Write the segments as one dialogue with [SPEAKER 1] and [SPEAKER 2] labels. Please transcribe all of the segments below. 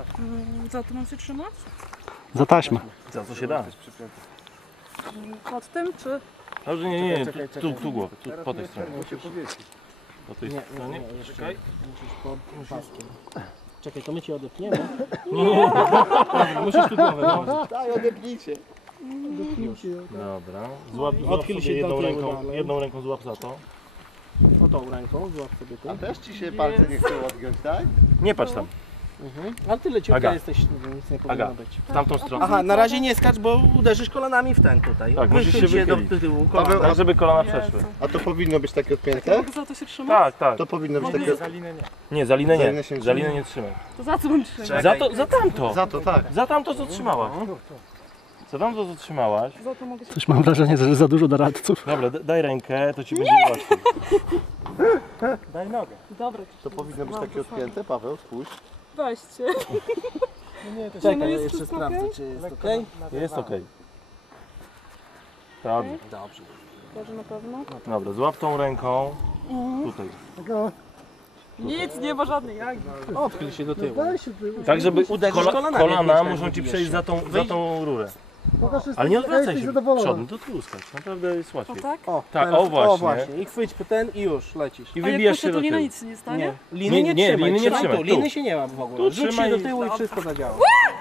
[SPEAKER 1] Za to mam się trzymać?
[SPEAKER 2] Za taśmę.
[SPEAKER 3] Za co się da?
[SPEAKER 1] Pod tym, czy?
[SPEAKER 3] Dobrze, nie, tu głowę, tu, po tej stronie. Po tej stronie, czekaj.
[SPEAKER 4] Musisz pod paskiem. Czekaj, to my cię odepniemy.
[SPEAKER 3] Musisz tu głowę, no.
[SPEAKER 5] Daj, odepnijcie.
[SPEAKER 3] Dobra. Złap
[SPEAKER 4] Odchyl
[SPEAKER 3] sobie
[SPEAKER 4] się do tyłu dalej.
[SPEAKER 3] jedną ręką złap za to.
[SPEAKER 4] O tą ręką, złap sobie ty.
[SPEAKER 5] A też ci się palce nie chcą odgiąć, tak?
[SPEAKER 3] Nie patrz tam,
[SPEAKER 4] Ale ty leciutko
[SPEAKER 3] Aga.
[SPEAKER 4] jesteś, nic nie powinno
[SPEAKER 3] Aga,
[SPEAKER 4] być.
[SPEAKER 3] w tamtą stronę.
[SPEAKER 4] Aha, na razie nie skacz, bo uderzysz kolanami w ten tutaj.
[SPEAKER 3] Tak, musisz się
[SPEAKER 4] Wychyl do
[SPEAKER 3] wychylić.
[SPEAKER 4] tyłu,
[SPEAKER 5] Paweł,
[SPEAKER 4] kolana.
[SPEAKER 3] Tak, żeby kolana przeszły.
[SPEAKER 5] A to powinno być takie odpięte?
[SPEAKER 1] Mogę za to się trzymać?
[SPEAKER 3] Tak, tak.
[SPEAKER 5] To powinno być takie...
[SPEAKER 3] Nie, za linę
[SPEAKER 5] Za linę
[SPEAKER 3] nie.
[SPEAKER 5] się
[SPEAKER 3] Za linę nie trzymaj.
[SPEAKER 1] To za co mam trzymać?
[SPEAKER 3] Za tamto.
[SPEAKER 5] Za to, tak.
[SPEAKER 3] Za tamto, co trzymałaś. Za tamto, co trzymałaś.
[SPEAKER 1] Za to mogę się...
[SPEAKER 2] Coś mam wrażenie, że za dużo doradców.
[SPEAKER 3] Dobra, daj rękę, to ci będzie łatwiej.
[SPEAKER 4] Daj nogę.
[SPEAKER 1] Dobra.
[SPEAKER 5] To powinno być takie odpięte, Paweł, spójrz.
[SPEAKER 1] Weźcie.
[SPEAKER 4] Czekaj,
[SPEAKER 1] No
[SPEAKER 4] ja
[SPEAKER 1] jest
[SPEAKER 4] jeszcze
[SPEAKER 1] wszystko
[SPEAKER 4] sprawdzę,
[SPEAKER 1] okej?
[SPEAKER 4] czy jest okej.
[SPEAKER 3] Jest okej. Dobrze.
[SPEAKER 4] Dobrze.
[SPEAKER 1] Dobrze na pewno.
[SPEAKER 3] Dobra, złap tą ręką. Tutaj.
[SPEAKER 1] Nic, nie ma żadnej jagi.
[SPEAKER 4] Odchyl się do tyłu.
[SPEAKER 3] Tak, żeby
[SPEAKER 4] Uderzysz kolanami,
[SPEAKER 3] kolana
[SPEAKER 4] jak
[SPEAKER 3] muszą ci
[SPEAKER 4] wybijesz
[SPEAKER 3] przejść
[SPEAKER 4] się.
[SPEAKER 3] za tą rurę. Ale nie odwracaj się przodem, to tu skacz. Naprawdę jest
[SPEAKER 1] O
[SPEAKER 3] łatwiej.
[SPEAKER 1] tak?
[SPEAKER 4] O,
[SPEAKER 3] Tak,
[SPEAKER 4] teraz-
[SPEAKER 3] o właśnie.
[SPEAKER 4] O właśnie. I chwyć po ten i już lecisz.
[SPEAKER 3] I
[SPEAKER 1] A jak
[SPEAKER 3] wybijasz
[SPEAKER 1] puszczę,
[SPEAKER 3] się
[SPEAKER 1] to
[SPEAKER 3] do
[SPEAKER 1] lina
[SPEAKER 3] tyłu.
[SPEAKER 1] nic się nie stanie?
[SPEAKER 4] Liny nie
[SPEAKER 3] Nie,
[SPEAKER 4] trzymaj,
[SPEAKER 3] liny nie
[SPEAKER 4] trzymaj
[SPEAKER 3] trzymaj,
[SPEAKER 4] tu.
[SPEAKER 3] tu.
[SPEAKER 4] Liny się nie łap w ogóle.
[SPEAKER 3] Tu
[SPEAKER 4] Rzuć się
[SPEAKER 3] trzymaj
[SPEAKER 4] do
[SPEAKER 3] i-
[SPEAKER 4] tyłu i wszystko zadziała.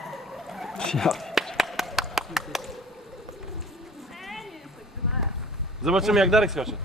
[SPEAKER 3] Zobaczymy, jak Darek skoczy.